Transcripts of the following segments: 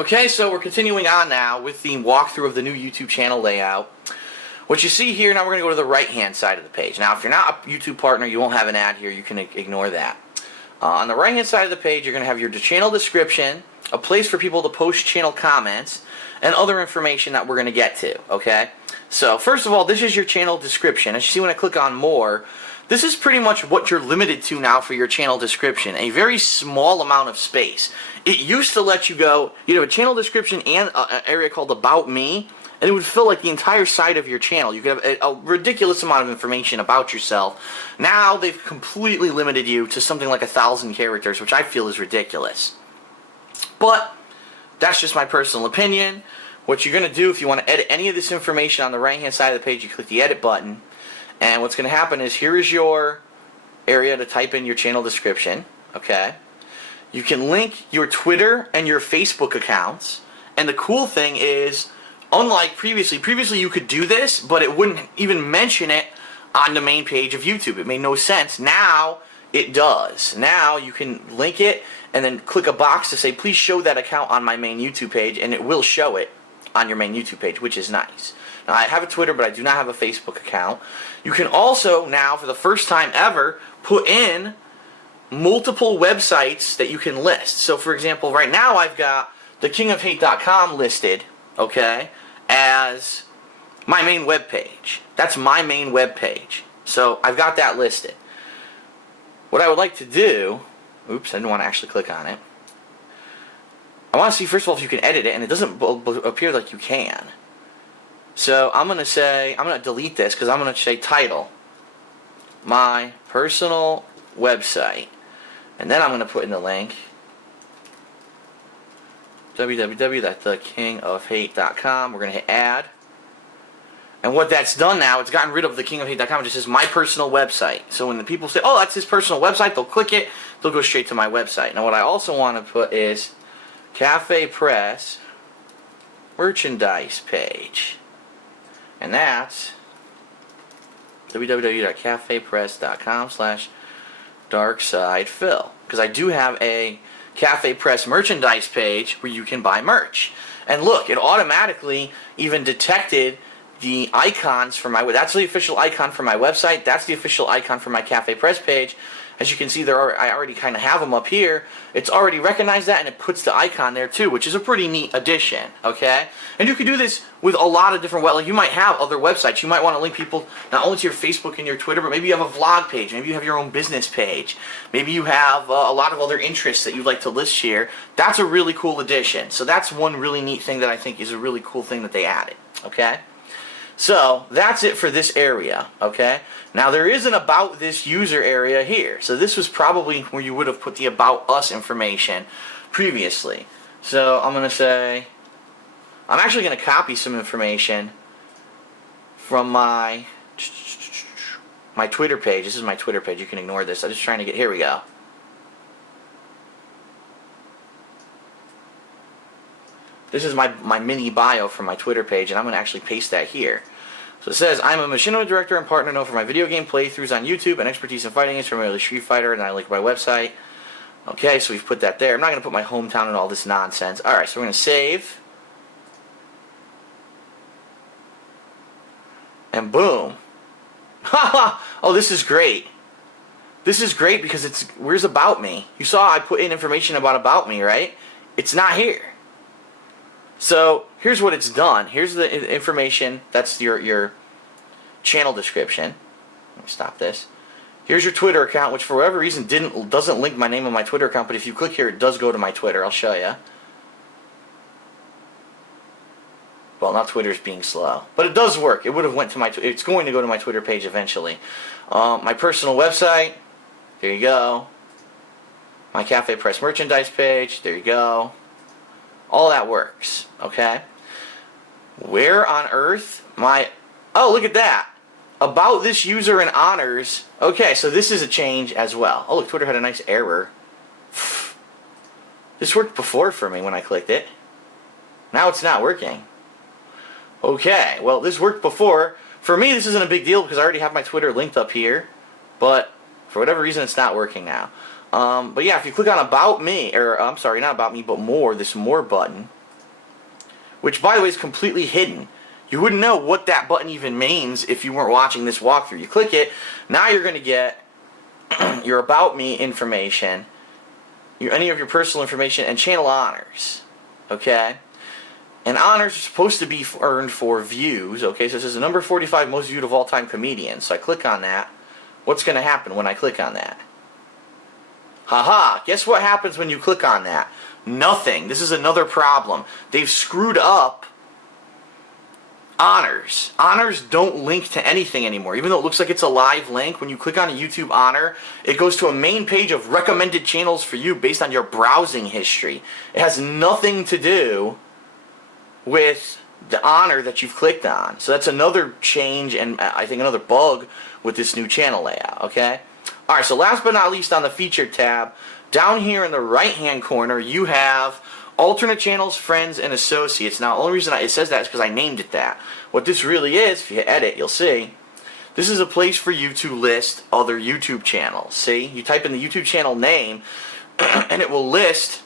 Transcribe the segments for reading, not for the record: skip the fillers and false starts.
Okay, so we're continuing on now with the walkthrough of the new YouTube channel layout. What you see here, now we're going to go to the right-hand side of the page. Now, if you're not a YouTube partner, you won't have an ad here. You can ignore that. On the right-hand side of the page, you're going to have your channel description, a place for people to post channel comments, and other information that we're going to get to, okay? So, first of all, this is your channel description. As you see when I click on More, this is pretty much what you're limited to now for your channel description. A very small amount of space. It used to let you go, you'd have a channel description and an area called About Me, and it would fill like the entire side of your channel. You could have a ridiculous amount of information about yourself. Now they've completely limited you to something like 1,000 characters, which I feel is ridiculous. But that's just my personal opinion. What you're going to do if you want to edit any of this information on the right-hand side of the page, you click the Edit button. And what's going to happen is here is your area to type in your channel description. Okay. You can link your Twitter and your Facebook accounts. And the cool thing is, unlike previously you could do this, but it wouldn't even mention it on the main page of YouTube. It made no sense. Now it does. Now you can link it and then click a box to say, please show that account on my main YouTube page, and it will show it on your main YouTube page, which is nice. Now, I have a Twitter, but I do not have a Facebook account. You can also now, for the first time ever, put in multiple websites that you can list. So, for example, right now I've got thekingofhate.com listed, okay, as my main web page. That's my main web page. So, I've got that listed. What I would like to do, oops, I didn't want to actually click on it. I want to see, first of all, if you can edit it, and it doesn't appear like you can. So I'm going to delete this because I'm going to say title, my personal website, and then I'm going to put in the link www.thekingofhate.com. We're going to hit add, and what that's done now, it's gotten rid of thekingofhate.com. It just says my personal website. So when the people say, oh, that's his personal website, they'll click it, they'll go straight to my website. Now what I also want to put is Cafe Press merchandise page. And that's www.cafepress.com/darksidephil. Because I do have a Cafe Press merchandise page where you can buy merch. And look, it automatically even detected the icons for my, that's the official icon for my website, that's the official icon for my Cafe Press page. As you can see, I already kind of have them up here. It's already recognized that, and it puts the icon there too, which is a pretty neat addition, okay? And you can do this with a lot of different, like you might have other websites. You might want to link people not only to your Facebook and your Twitter, but maybe you have a vlog page. Maybe you have your own business page. Maybe you have a lot of other interests that you'd like to list here. That's a really cool addition. So that's one really neat thing that I think is a really cool thing that they added, okay? So that's it for this area, okay? Now there is an About This User area here. So this was probably where you would have put the About Us information previously. So I'm going to say, I'm actually going to copy some information from my Twitter page. This is my Twitter page. You can ignore this. I'm just trying to get, here we go. This is my mini bio from my Twitter page, and I'm going to actually paste that here. So it says, I'm a machinima director and partner known for my video game playthroughs on YouTube and expertise in fighting games, primarily Street Fighter, and I link my website. Okay, so we've put that there. I'm not going to put my hometown and all this nonsense. Alright, so we're going to save. And boom. Haha! Oh, this is great. This is great because it's, where's About Me? You saw I put in information about Me, right? It's not here. So here's what it's done. Here's the information. That's your channel description. Let me stop this. Here's your Twitter account, which for whatever reason doesn't link my name on my Twitter account, but if you click here, it does go to my Twitter. I'll show you. Well, not Twitter's being slow, but it does work. It would have went to my. It's going to go to my Twitter page eventually. My personal website. There you go. My Cafe Press merchandise page. There you go. All that works, okay? Where on earth oh, look at that. About This User and honors. Okay, so this is a change as well. Oh, look, Twitter had a nice error. This worked before for me when I clicked it. Now it's not working. Okay, well, this worked before. For me, this isn't a big deal because I already have my Twitter linked up here. But for whatever reason, it's not working now. But yeah, if you click on About Me, or I'm sorry, not About Me, but More, this More button, which by the way is completely hidden. You wouldn't know what that button even means if you weren't watching this walkthrough. You click it, now you're going to get your About Me information, any of your personal information, and channel honors. Okay? And honors are supposed to be earned for views. Okay, so this is the number 45 most viewed of all time comedians. So I click on that. What's going to happen when I click on that? Haha, guess what happens when you click on that? Nothing. This is another problem. They've screwed up honors. Honors don't link to anything anymore. Even though it looks like it's a live link, when you click on a YouTube honor, it goes to a main page of recommended channels for you based on your browsing history. It has nothing to do with the honor that you've clicked on. So that's another change and I think another bug with this new channel layout, okay? Alright, so last but not least on the featured tab, down here in the right hand corner you have alternate channels, friends, and associates. Now the only reason it says that is because I named it that. What this really is, if you hit edit, you'll see, this is a place for you to list other YouTube channels. See? You type in the YouTube channel name and it will list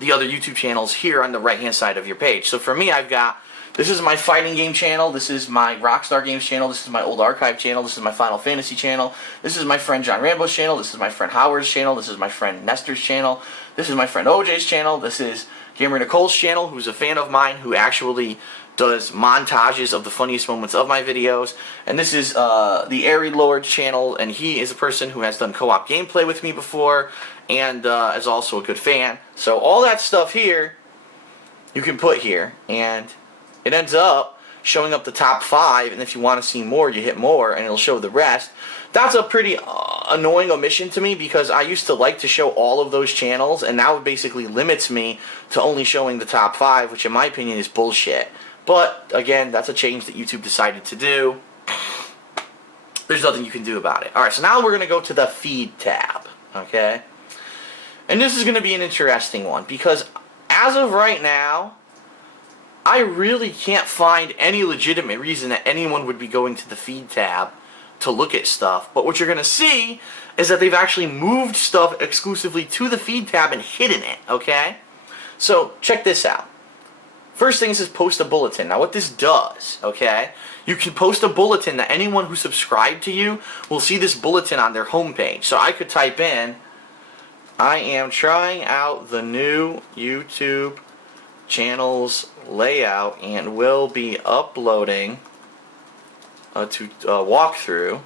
the other YouTube channels here on the right hand side of your page. So for me, I've got, this is my fighting game channel, this is my Rockstar Games channel, this is my old archive channel, this is my Final Fantasy channel, this is my friend John Rambo's channel, this is my friend Howard's channel, this is my friend Nestor's channel, this is my friend OJ's channel, this is Gamer Nicole's channel, who's a fan of mine, who actually does montages of the funniest moments of my videos, and this is the Airy Lord's channel, and he is a person who has done co-op gameplay with me before, and is also a good fan. So all that stuff here, you can put here, and it ends up showing up the top 5, and if you want to see more, you hit more, and it'll show the rest. That's a pretty annoying omission to me, because I used to like to show all of those channels, and now it basically limits me to only showing the top 5, which in my opinion is bullshit. But, again, that's a change that YouTube decided to do. There's nothing you can do about it. Alright, so now we're going to go to the feed tab, okay? And this is going to be an interesting one, because as of right now, I really can't find any legitimate reason that anyone would be going to the feed tab to look at stuff. But what you're going to see is that they've actually moved stuff exclusively to the feed tab and hidden it, okay? So, check this out. First thing is post a bulletin. Now what this does, okay, you can post a bulletin that anyone who subscribed to you will see this bulletin on their homepage. So I could type in, I am trying out the new YouTube channel's layout and will be uploading a walkthrough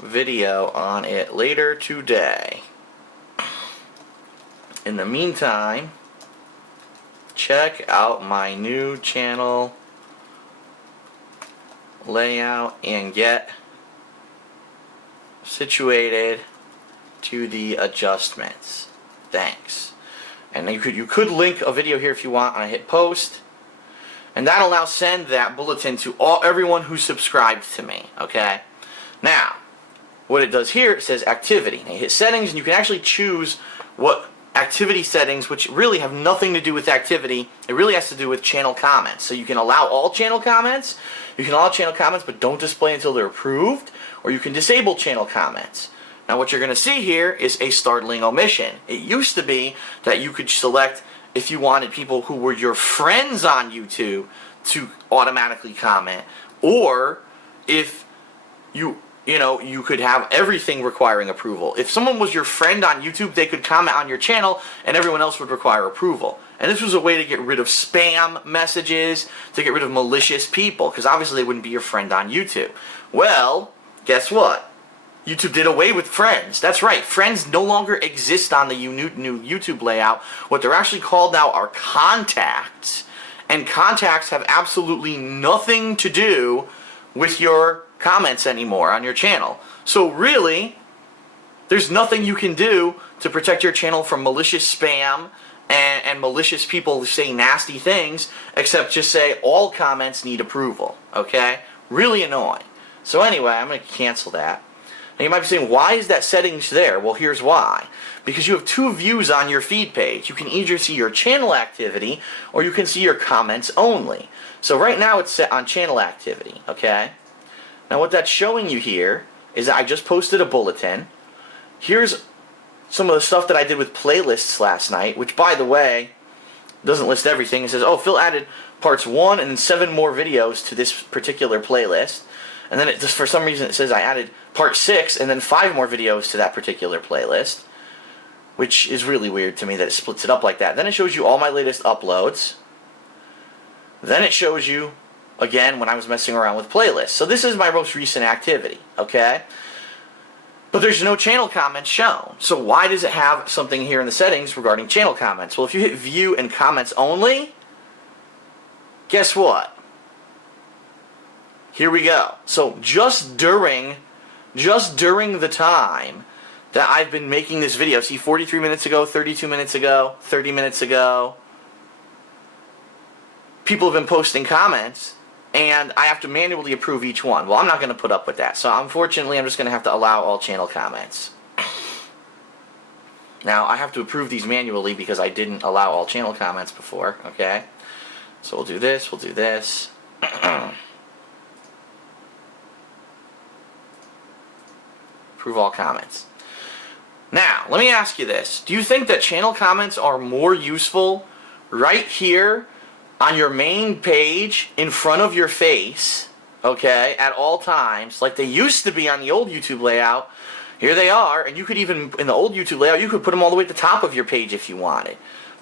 video on it later today. In the meantime, check out my new channel layout and get situated to the adjustments. Thanks. And you could link a video here if you want, and I hit post, and that'll now send that bulletin to everyone who subscribed to me. Okay. Now, what it does here, it says activity. Now you hit settings, and you can actually choose what activity settings, which really have nothing to do with activity. It really has to do with channel comments. So you can allow all channel comments. You can allow channel comments, but don't display until they're approved. Or you can disable channel comments. Now what you're going to see here is a startling omission. It used to be that you could select if you wanted people who were your friends on YouTube to automatically comment, or if you could have everything requiring approval. If someone was your friend on YouTube, they could comment on your channel and everyone else would require approval. And this was a way to get rid of spam messages, to get rid of malicious people, because obviously they wouldn't be your friend on YouTube. Well, guess what? YouTube did away with friends. That's right, friends no longer exist on the new YouTube layout. What they're actually called now are contacts. And contacts have absolutely nothing to do with your comments anymore on your channel. So really, there's nothing you can do to protect your channel from malicious spam and malicious people saying nasty things, except just say all comments need approval. Okay? Really annoying. So anyway, I'm going to cancel that. Now you might be saying, why is that settings there? Well, here's why. Because you have two views on your feed page. You can either see your channel activity, or you can see your comments only. So right now it's set on channel activity, okay? Now what that's showing you here is that I just posted a bulletin. Here's some of the stuff that I did with playlists last night, which by the way, doesn't list everything. It says, oh, Phil added parts 1 and 7 more videos to this particular playlist. And then it just, for some reason, it says I added part 6 and then 5 more videos to that particular playlist, which is really weird to me that it splits it up like that. Then it shows you all my latest uploads. Then it shows you, again, when I was messing around with playlists. So this is my most recent activity, okay? But there's no channel comments shown. So why does it have something here in the settings regarding channel comments? Well, if you hit view and comments only, guess what? Here we go. So just during the time that I've been making this video, see, 43 minutes ago, 32 minutes ago, 30 minutes ago, people have been posting comments, and I have to manually approve each one. Well, I'm not going to put up with that. So unfortunately, I'm just going to have to allow all channel comments. Now, I have to approve these manually because I didn't allow all channel comments before, okay? So we'll do this, we'll do this. Approve all comments. Now, let me ask you this. Do you think that channel comments are more useful right here on your main page in front of your face, okay, at all times, like they used to be on the old YouTube layout? Here they are, and you could even, in the old YouTube layout, you could put them all the way at the top of your page if you wanted.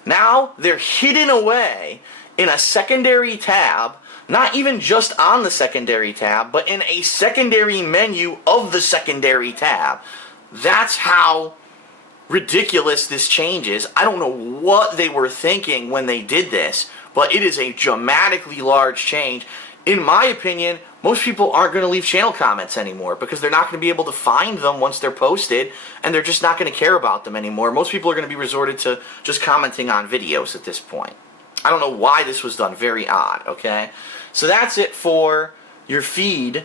Now, they're hidden away in a secondary tab, not even just on the secondary tab, but in a secondary menu of the secondary tab. That's how ridiculous this change is. I don't know what they were thinking when they did this, but it is a dramatically large change. In my opinion, most people aren't going to leave channel comments anymore because they're not going to be able to find them once they're posted, and they're just not going to care about them anymore. Most people are going to be resorted to just commenting on videos at this point. I don't know why this was done. Very odd, okay? So that's it for your feed,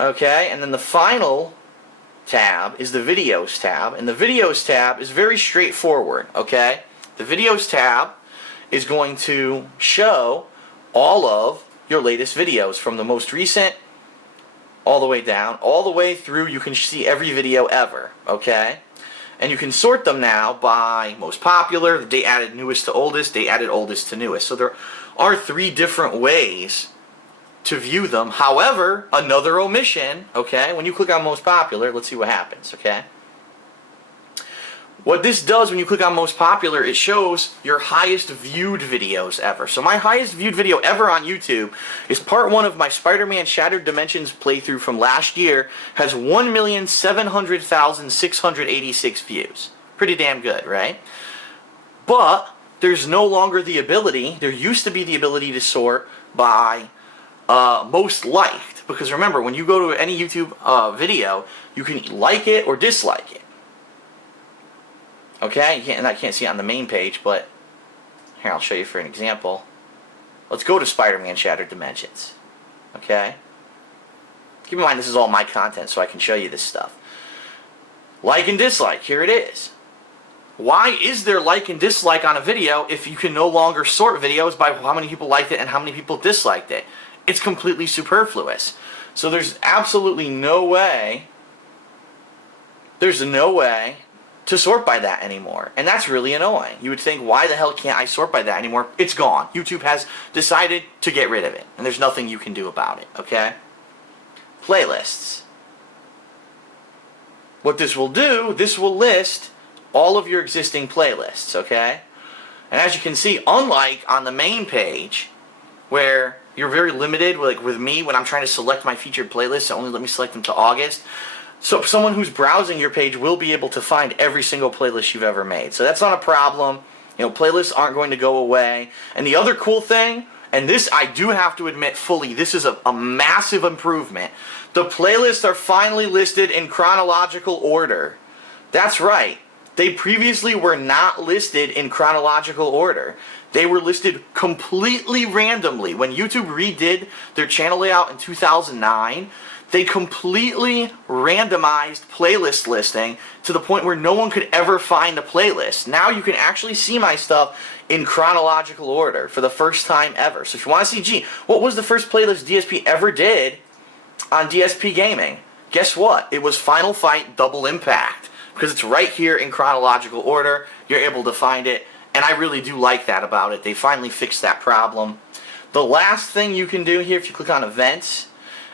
okay? And then the final tab is the videos tab, and the videos tab is very straightforward, okay? The videos tab is going to show all of your latest videos from the most recent all the way down, all the way through. You can see every video ever, okay? And you can sort them now by most popular, the date added newest to oldest, date added oldest to newest. So there are 3 different ways to view them. However, another omission, okay, when you click on most popular, let's see what happens, okay? What this does when you click on most popular, it shows your highest viewed videos ever. So my highest viewed video ever on YouTube is part 1 of my Spider-Man Shattered Dimensions playthrough from last year. Has 1,700,686 views. Pretty damn good, right? But there's no longer the ability, there used to be the ability to sort by most liked. Because remember, when you go to any YouTube video, you can like it or dislike it. Okay, and I can't see it on the main page, but here, I'll show you for an example. Let's go to Spider-Man Shattered Dimensions. Okay? Keep in mind, this is all my content, so I can show you this stuff. Like and dislike, here it is. Why is there like and dislike on a video if you can no longer sort videos by how many people liked it and how many people disliked it? It's completely superfluous. So there's absolutely no way, to sort by that anymore. And that's really annoying. You would think, why the hell can't I sort by that anymore? It's gone. YouTube has decided to get rid of it. And there's nothing you can do about it, okay? Playlists. What this will do, this will list all of your existing playlists, okay? And as you can see, unlike on the main page, where you're very limited, like with me, when I'm trying to select my featured playlists, it only let me select them to August. So someone who's browsing your page will be able to find every single playlist you've ever made. So that's not a problem. You know, playlists aren't going to go away. And the other cool thing, and this I do have to admit fully, this is a massive improvement. The playlists are finally listed in chronological order. That's right. They previously were not listed in chronological order. They were listed completely randomly. When YouTube redid their channel layout in 2009, they completely randomized playlist listing to the point where no one could ever find a playlist. Now you can actually see my stuff in chronological order for the first time ever. So if you want to see, gee, what was the first playlist DSP ever did on DSPGaming? Guess what? It was Final Fight Double Impact. Because it's right here in chronological order. You're able to find it And I really do like that about it. They finally fixed that problem. The last thing you can do here, if you click on events,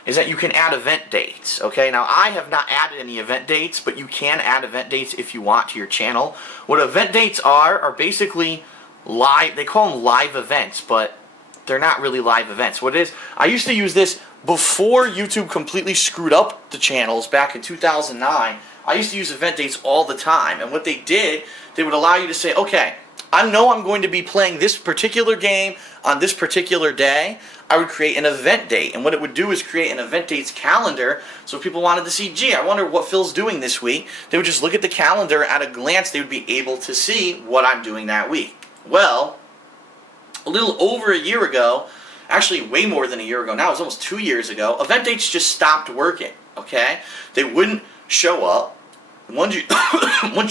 is that you can add event dates. Okay, now I have not added any event dates, but you can add event dates if you want to your channel. What event dates are basically live, they call them live events, but they're not really live events. What it is, I used to use this before YouTube completely screwed up the channels back in 2009. I used to use event dates all the time, and what they did, they would allow you to say, okay, I know I'm going to be playing this particular game on this particular day. I would create an event date, and what it would do is create an event dates calendar. So if people wanted to see, gee, I wonder what Phil's doing this week, they would just look at the calendar. At a glance, they would be able to see what I'm doing that week. Well, a little over a year ago, actually way more than a year ago now, it was almost 2 years ago, event dates just stopped working, okay? They wouldn't show up. Once you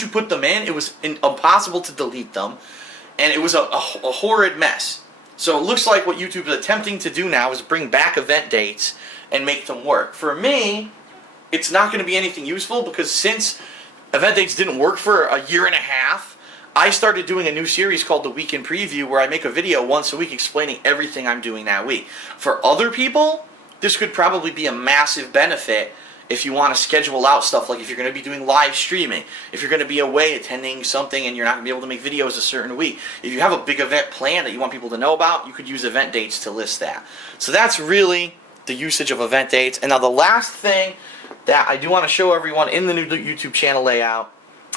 put them in, it was impossible to delete them, and it was a horrid mess. So it looks like what YouTube is attempting to do now is bring back event dates and make them work. For me, it's not going to be anything useful, because since event dates didn't work for a year and a half, I started doing a new series called The Week in Preview, where I make a video once a week explaining everything I'm doing that week. For other people, this could probably be a massive benefit if you want to schedule out stuff, like if you're going to be doing live streaming, if you're going to be away attending something and you're not going to be able to make videos a certain week. If you have a big event planned that you want people to know about, you could use event dates to list that. So that's really the usage of event dates. And now the last thing that I do want to show everyone in the new YouTube channel layout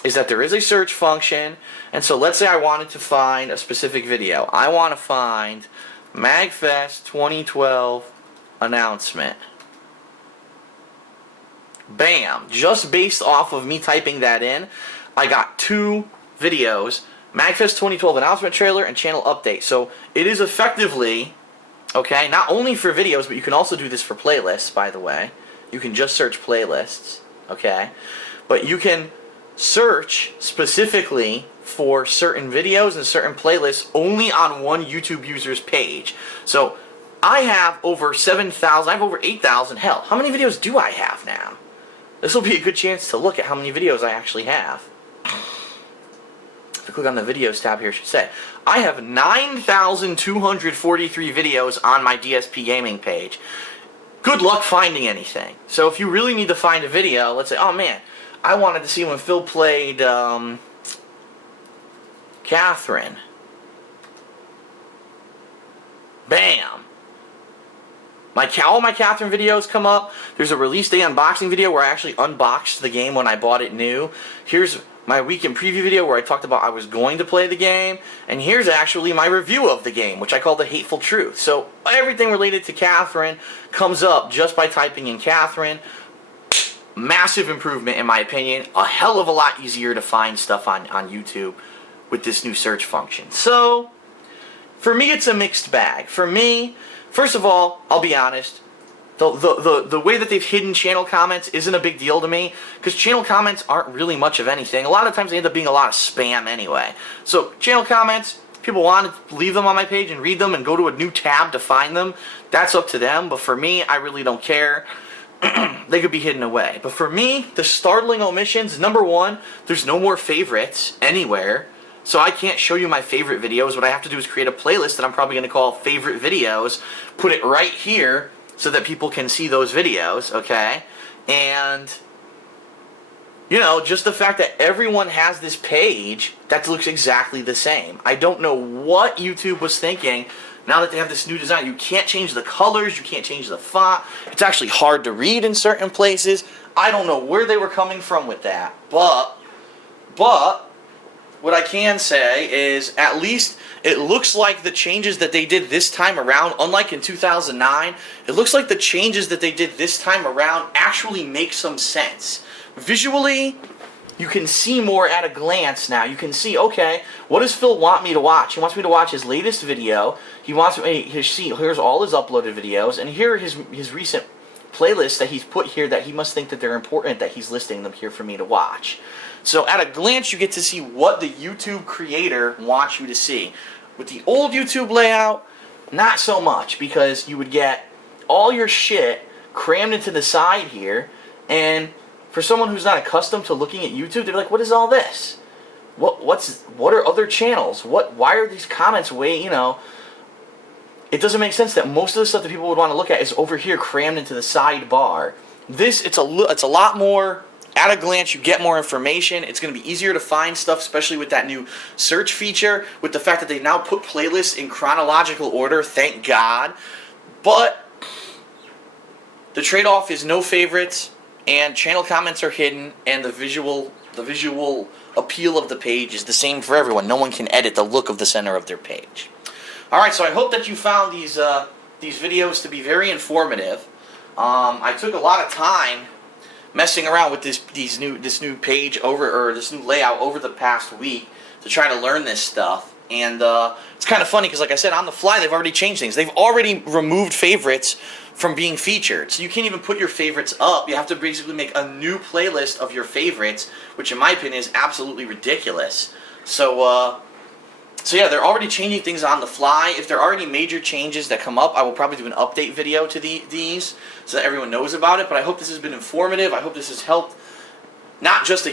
is that there is a search function. And so let's say I wanted to find a specific video. I want to find MagFest 2012 announcement. Bam! Just based off of me typing that in, I got 2 videos, MagFest 2012 announcement trailer and channel update. So it is effectively, okay, not only for videos, but you can also do this for playlists, by the way. You can just search playlists, okay? But you can search specifically for certain videos and certain playlists only on one YouTube user's page. So I have over 7,000, I have over 8,000, hell, how many videos do I have now? This will be a good chance to look at how many videos I actually have. If I click on the videos tab here, I should say, I have 9,243 videos on my DSPGaming page. Good luck finding anything. So if you really need to find a video, let's say, oh man, I wanted to see when Phil played Catherine. Bam! All my Catherine videos come up. There's a release day unboxing video where I actually unboxed the game when I bought it new. Here's my week in preview video where I talked about I was going to play the game. And here's actually my review of the game, which I call The Hateful Truth. So everything related to Catherine comes up just by typing in Catherine. Massive improvement in my opinion. A hell of a lot easier to find stuff on YouTube with this new search function. So for me, it's a mixed bag. For me, first of all, I'll be honest, the way that they've hidden channel comments isn't a big deal to me, because channel comments aren't really much of anything. A lot of times they end up being a lot of spam anyway. So channel comments, people want to leave them on my page and read them and go to a new tab to find them. That's up to them, but for me, I really don't care. They could be hidden away. But for me, the startling omissions, number one, there's no more favorites anywhere. So I can't show you my favorite videos. What I have to do is create a playlist that I'm probably going to call favorite videos, put it right here so that people can see those videos, okay? And, you know, just the fact that everyone has this page that looks exactly the same. I don't know what YouTube was thinking now that they have this new design. You can't change the colors, you can't change the font. It's actually hard to read in certain places. I don't know where they were coming from with that, but what I can say is at least it looks like the changes that they did this time around, unlike in 2009, it looks like the changes that they did this time around actually make some sense. Visually, you can see more at a glance now. You can see, okay, what does Phil want me to watch? He wants me to watch his latest video. He wants me to see, here's all his uploaded videos, and here are his recent playlists that he's put here that he must think that they're important, that he's listing them here for me to watch. So at a glance, you get to see what the YouTube creator wants you to see. With the old YouTube layout, not so much, because you would get all your shit crammed into the side here, and for someone who's not accustomed to looking at YouTube, they'd be like, what is all this? what are other channels? Why are these comments way, it doesn't make sense that most of the stuff that people would want to look at is over here crammed into the sidebar. It's a lot more at a glance. You get more information. It's going to be easier to find stuff, especially with that new search feature, with the fact that they now put playlists in chronological order, thank God. But the trade-off is no favorites, and channel comments are hidden, and the visual appeal of the page is the same for everyone. No one can edit the look of the center of their page. Alright, so I hope that you found these videos to be very informative. I took a lot of time messing around with this new page this new layout over the past week to try to learn this stuff. And it's kind of funny because, like I said, on the fly they've already changed things. They've already removed favorites from being featured. So you can't even put your favorites up. You have to basically make a new playlist of your favorites, which in my opinion is absolutely ridiculous. So yeah, they're already changing things on the fly. If there are any major changes that come up, I will probably do an update video to these so that everyone knows about it. But I hope this has been informative. I hope this has helped not just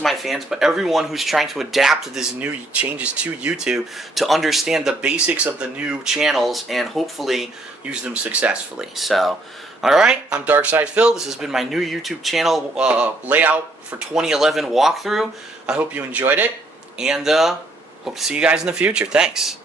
my fans, but everyone who's trying to adapt to these new changes to YouTube to understand the basics of the new channels and hopefully use them successfully. So, alright, I'm Darkside Phil. This has been my new YouTube channel layout for 2011 walkthrough. I hope you enjoyed it, and hope to see you guys in the future. Thanks.